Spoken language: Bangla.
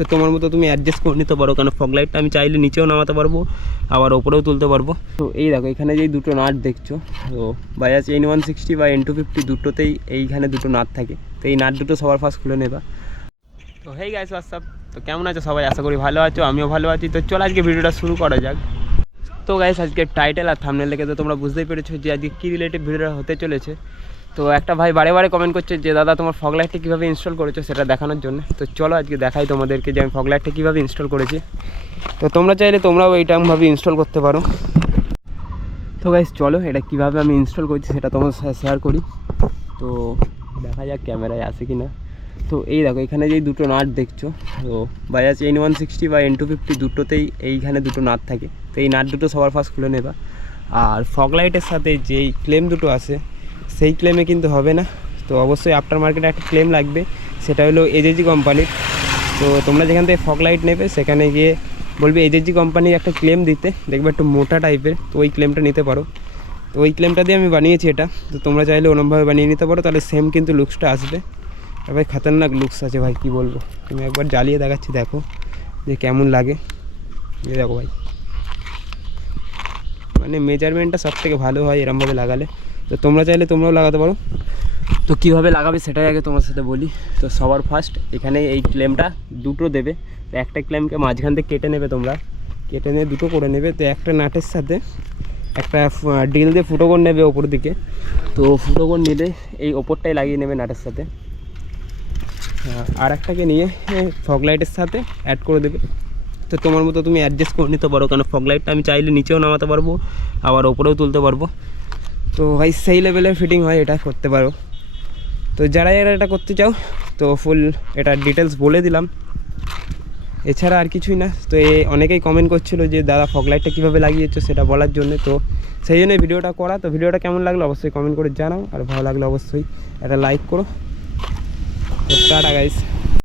তো তোমার মতো তুমি অ্যাডজাস্ট করে নিতে পারো, কারণ ফগ লাইটটা আমি চাইলে নিচেও নামাতে পারবো আবার ওপরেও তুলতে পারবো। তো এই দেখো এখানে যেই দুটো নাট দেখছো, তো বাজাজ N160 বা N250 দুটোতেই এইখানে দুটো নাট থাকে। তো এই নাট দুটো সবার ফার্স্ট খুলে নেবা। তো হেই গাইস হোয়াটসঅ্যাপ, তো কেমন আছো সবাই? আশা করি ভালো আছো, আমিও ভালো আছি। তো চলো আজকে ভিডিওটা শুরু করা যাক। তো গাইস আজকে টাইটেল আর থাম্বনেল দেখে তো তোমরা বুঝতেই পেরেছো যে আজকে কী রিলেটেড ভিডিওটা হতে চলেছে। তো একটা ভাই বারে বারে কমেন্ট করছে যে দাদা তোমার ফগ লাইটটা কীভাবে ইনস্টল করেছো সেটা দেখানোর জন্য। তো চলো আজকে দেখাই তোমাদেরকে যে আমি ফগ লাইটটা কীভাবে ইনস্টল করেছি। তো তোমরা চাইলে তোমরাও এইরকমভাবে ইনস্টল করতে পারো। তো গাইস চলো এটা কীভাবে আমি ইনস্টল করছি সেটা তোমার সাথে শেয়ার করি। তো দেখা যাক ক্যামেরায় আসে কি না। তো এই দেখো এখানে যেই দুটো নাট দেখছো, তো বাজাজ N160 বা N250 দুটোতেই এইখানে দুটো নাট থাকে। তো এই নাট দুটো সবার ফার্স্ট খুলে নেবা। আর ফগ লাইটের সাথে যেই ক্লেম দুটো আছে সেই ক্লেমে কিন্তু হবে না। তো অবশ্যই আফটার মার্কেটে একটা ক্লেম লাগবে, সেটা হলো এজেজি কোম্পানির। তো তোমরা যেখান থেকে ফগ লাইট নেবে সেখানে গিয়ে বলবে এজেজি কোম্পানির একটা ক্লেম দিতে, দেখবে একটু মোটা টাইপের, তো ওই ক্লেমটা নিতে পারো। তো ওই ক্লেমটা দিয়ে আমি বানিয়েছি এটা। তো তোমরা চাইলে অন্যভাবে বানিয়ে নিতে পারো, তাহলে সেম কিন্তু লুকসটা আসবে। আর ভাই খতরনাক লুকস আছে ভাই, কী বলবো। তুমি একবার জ্বালিয়ে দেখাচ্ছি, দেখো যে কেমন লাগে। এই দেখো ভাই, মানে মেজারমেন্টটা সব থেকে ভালো হয় এরমভাবে লাগালে। তো তোমরা চাইলে তোমরাও লাগাতে পারো। তো কীভাবে লাগাবে সেটাই আগে তোমার সাথে বলি। তো সবার ফার্স্ট এখানে এই ক্লেমটা দুটো দেবে। তো একটা ক্লেমকে মাঝখান থেকে কেটে নেবে, তোমরা কেটে নিয়ে দুটো করে নেবে। তো একটা নাটের সাথে একটা ড্রিল দিয়ে ফুটো করে নেবে ওপর দিকে। তো ফুটো করে নিলে এই ওপরটাই লাগিয়ে নেবে নাটের সাথে। আর একটাকে নিয়ে ফগ লাইটের সাথে অ্যাড করে দেবে। তো তোমার মতো তুমি অ্যাডজাস্ট করে নিতে পারো, কারণ ফগ লাইটটা আমি চাইলে নিচেও নামাতে পারবো আবার ওপরেও তুলতে পারবো। তো ভাই সেই লেভেলের ফিটিং হয়, এটা করতে পারো। তো যারা এটা করতে চাও তো ফুল এটা ডিটেলস বলে দিলাম, এছাড়া আর কিছুই না। তো অনেকেই কমেন্ট করছিলো যে দাদা ফগ লাইটটা কীভাবে লাগিয়েছো সেটা বলার জন্য। তো সেই জন্য ভিডিওটা করা। তো ভিডিওটা কেমন লাগলো অবশ্যই কমেন্ট করে জানাও, আর ভালো লাগলে অবশ্যই একটা লাইক করো। তো টাটা গাইস।